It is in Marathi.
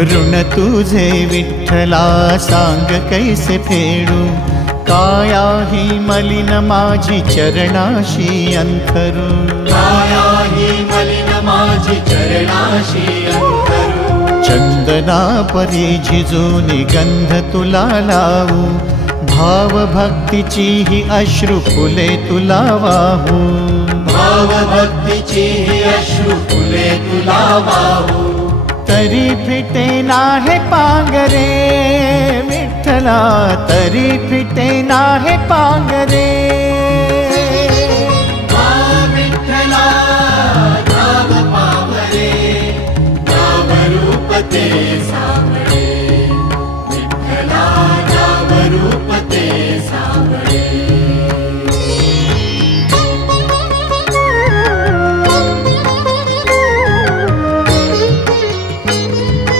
ऋण तुझे विठ्ठला सांग कैसे फेडू, काया ही मलिन माझी चरणाशी अंथरू, काया ही मलिन माझी चरणाशी अंतरू। चंदना परी झिजून गंध तुला लावू, भाव भक्तीची ही अश्रु फुले तुला वाहू, भाव भक्तीची ही अश्रु फुले तुला वाहू। तरी फिटे नाहे पांगरे विठ्ठला, तरी फिटे नाहे पांगरे। विठ्ठला नाम पावरे, नाम रूप ते